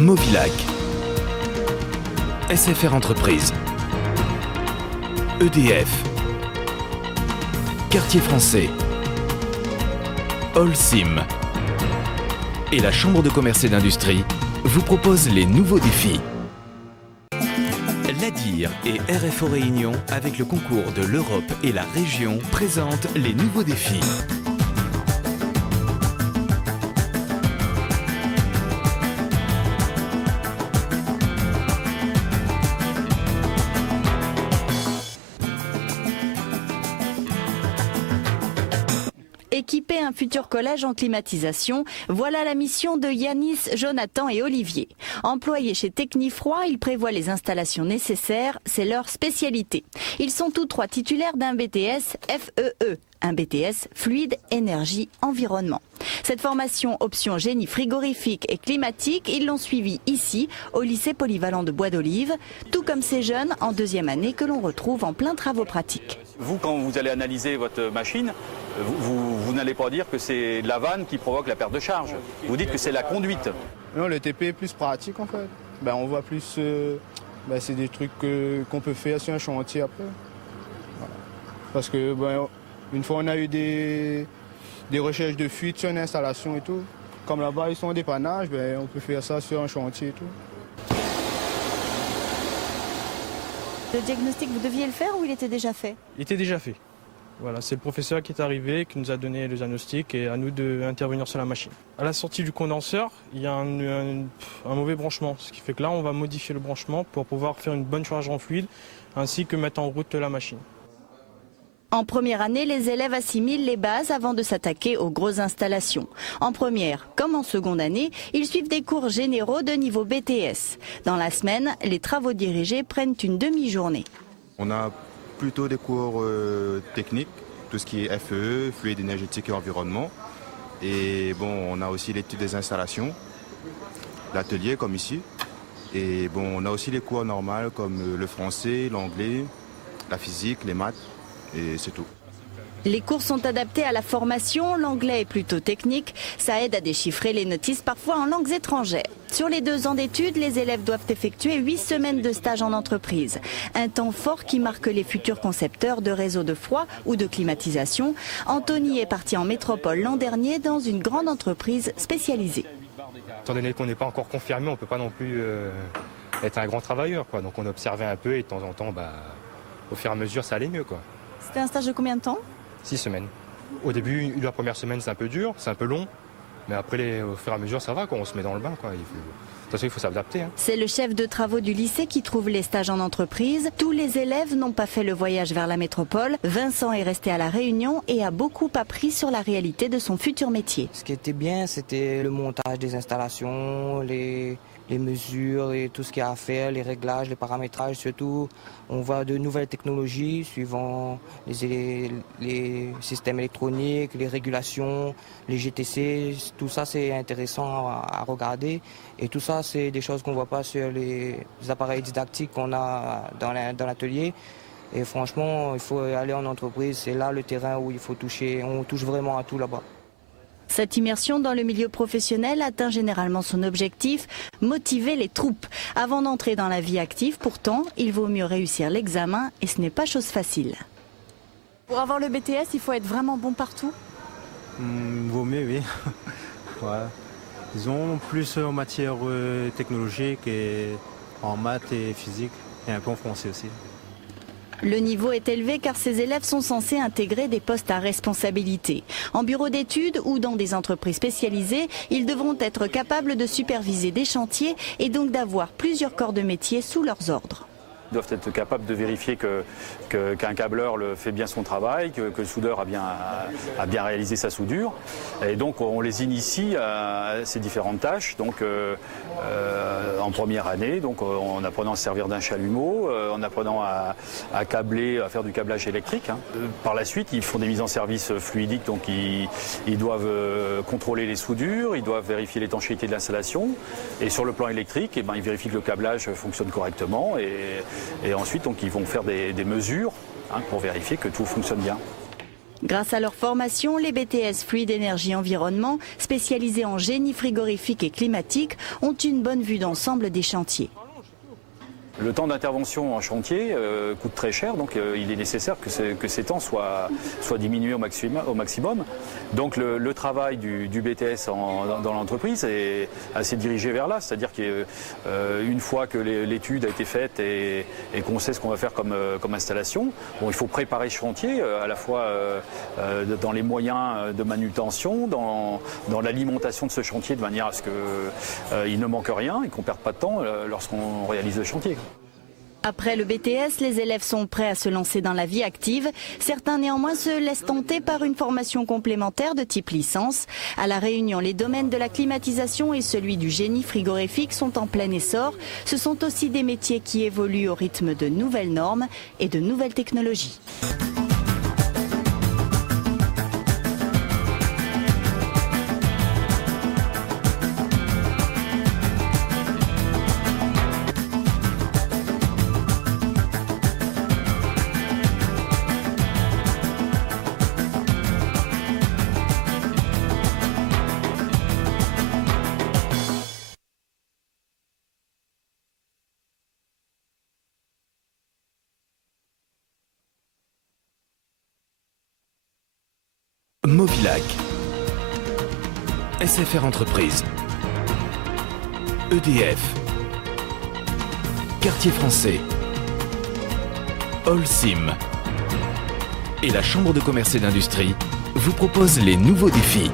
Movilac, SFR Entreprises, EDF, Quartier Français, Holcim et la Chambre de commerce et d'industrie vous proposent les nouveaux défis. L'ADIR et RFO Réunion, avec le concours de l'Europe et la région, présentent les nouveaux défis. Équiper un futur collège en climatisation, voilà la mission de Yanis, Jonathan et Olivier. Employés chez Technifroid, ils prévoient les installations nécessaires, c'est leur spécialité. Ils sont tous trois titulaires d'un BTS FEE, un BTS Fluide, Énergie, Environnement. Cette formation option génie frigorifique et climatique, ils l'ont suivie ici, au lycée polyvalent de Bois d'Olive, tout comme ces jeunes en deuxième année que l'on retrouve en plein travaux pratiques. Vous, quand vous allez analyser votre machine, vous n'allez pas dire que c'est la vanne qui provoque la perte de charge. Vous dites que c'est la conduite. Non, le TP est plus pratique en fait. On voit plus, c'est des trucs qu'on peut faire sur un chantier après. Voilà. Parce que une fois on a eu des recherches de fuite sur une installation et tout. Comme là-bas ils sont en dépannage, on peut faire ça sur un chantier et tout. Le diagnostic, vous deviez le faire ou il était déjà fait? Il était déjà fait. Voilà, c'est le professeur qui est arrivé, qui nous a donné le diagnostic et à nous d'intervenir sur la machine. À la sortie du condenseur, il y a un mauvais branchement, ce qui fait que là, on va modifier le branchement pour pouvoir faire une bonne charge en fluide, ainsi que mettre en route la machine. En première année, les élèves assimilent les bases avant de s'attaquer aux grosses installations. En première, comme en seconde année, ils suivent des cours généraux de niveau BTS. Dans la semaine, les travaux dirigés prennent une demi-journée. On a plutôt des cours techniques, tout ce qui est FEE, fluide énergétique et environnement. Et on a aussi l'étude des installations, l'atelier comme ici. Et on a aussi les cours normaux comme le français, l'anglais, la physique, les maths. Et c'est tout. Les cours sont adaptés à la formation, l'anglais est plutôt technique, ça aide à déchiffrer les notices parfois en langues étrangères. Sur les 2 ans d'études, les élèves doivent effectuer 8 semaines de stage en entreprise. Un temps fort qui marque les futurs concepteurs de réseaux de froid ou de climatisation. Anthony est parti en métropole l'an dernier dans une grande entreprise spécialisée. Étant donné qu'on n'est pas encore confirmé, on ne peut pas non plus être un grand travailleur, quoi. Donc on observait un peu et de temps en temps, au fur et à mesure, ça allait mieux, quoi. C'était un stage de combien de temps? 6 semaines. Au début, la première semaine, c'est un peu dur, c'est un peu long. Mais après, au fur et à mesure, ça va, quoi. On se met dans le bain, quoi. De toute façon, il faut s'adapter. C'est le chef de travaux du lycée qui trouve les stages en entreprise. Tous les élèves n'ont pas fait le voyage vers la métropole. Vincent est resté à La Réunion et a beaucoup appris sur la réalité de son futur métier. Ce qui était bien, c'était le montage des installations, les mesures et tout ce qu'il y a à faire, les réglages, les paramétrages surtout. On voit de nouvelles technologies suivant les systèmes électroniques, les régulations, les GTC. Tout ça, c'est intéressant à regarder. Et tout ça, c'est des choses qu'on ne voit pas sur les appareils didactiques qu'on a dans l'atelier. Et franchement, il faut aller en entreprise. C'est là le terrain où il faut toucher. On touche vraiment à tout là-bas. Cette immersion dans le milieu professionnel atteint généralement son objectif, motiver les troupes. Avant d'entrer dans la vie active, pourtant, il vaut mieux réussir l'examen et ce n'est pas chose facile. Pour avoir le BTS, il faut être vraiment bon partout? Vaut mieux, oui. Ouais. Disons plus en matière technologique et en maths et physique et un peu en français aussi. Le niveau est élevé car ces élèves sont censés intégrer des postes à responsabilité. En bureau d'études ou dans des entreprises spécialisées, ils devront être capables de superviser des chantiers et donc d'avoir plusieurs corps de métier sous leurs ordres. Ils doivent être capables de vérifier qu'un câbleur fait bien son travail, que le soudeur a bien réalisé sa soudure. Et donc on les initie à ces différentes tâches. Donc en première année, donc en apprenant à se servir d'un chalumeau, en apprenant à câbler, à faire du câblage électrique. Par la suite, ils font des mises en service fluidiques, donc ils doivent contrôler les soudures, ils doivent vérifier l'étanchéité de l'installation. Et sur le plan électrique, ils vérifient que le câblage fonctionne correctement. Et ensuite, donc, ils vont faire des mesures pour vérifier que tout fonctionne bien. Grâce à leur formation, les BTS Fluide Énergie Environnement, spécialisés en génie frigorifique et climatique, ont une bonne vue d'ensemble des chantiers. Le temps d'intervention en chantier coûte très cher, donc il est nécessaire que ces temps soient diminués au maximum. Donc le travail du BTS dans l'entreprise est assez dirigé vers là, c'est-à-dire qu'une fois que l'étude a été faite et qu'on sait ce qu'on va faire comme installation, il faut préparer ce chantier à la fois dans les moyens de manutention, dans l'alimentation de ce chantier de manière à ce qu'il ne manque rien et qu'on ne perde pas de temps lorsqu'on réalise le chantier. Après le BTS, les élèves sont prêts à se lancer dans la vie active. Certains néanmoins se laissent tenter par une formation complémentaire de type licence. À La Réunion, les domaines de la climatisation et celui du génie frigorifique sont en plein essor. Ce sont aussi des métiers qui évoluent au rythme de nouvelles normes et de nouvelles technologies. Movilac, SFR Entreprises, EDF, Quartier Français, Holcim et la Chambre de commerce et d'industrie vous proposent les nouveaux défis.